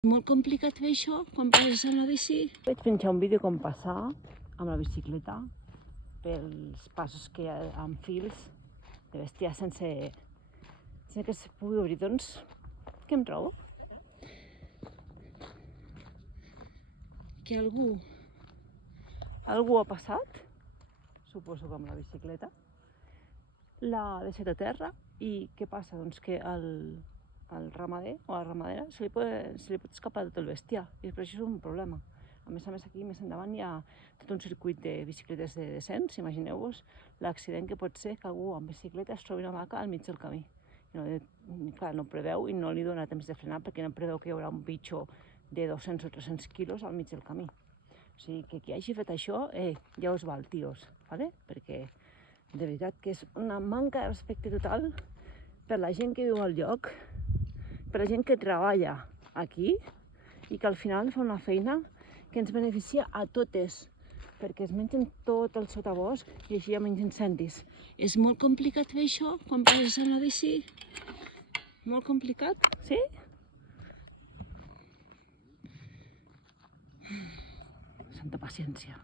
Molt complicat fer això quan passes amb la bici. Vaig penjar un vídeo com passar amb la bicicleta pels passos que hi ha amb fils de bestiar sense que es pugui obrir. Doncs, què em trobo? Que algú ha passat, suposo que amb la bicicleta, l'ha deixat a terra i què passa? Doncs que al ramader o a la ramadera se li pot escapar tot el bestiar i per això és un problema. A més, aquí més endavant hi ha tot un circuit de bicicletes de descens. Imagineu-vos l'accident que pot ser que algú amb bicicleta es trobi una vaca al mig del camí. Clar, no preveu i no li dona temps de frenar perquè no preveu que hi haurà un bitxo de 200 o 300 quilos al mig del camí. O sigui, que qui hagi fet això, ja us val, tios, ¿vale? Perquè de veritat que és una manca de respecte total per la gent que viu al lloc, per la gent que treballa aquí i que al final fa una feina que ens beneficia a totes, perquè es mengen tot el sotabosc i així hi ha menys incendis. És molt complicat fer això quan passes amb la bici? Molt complicat, sí? Santa paciència.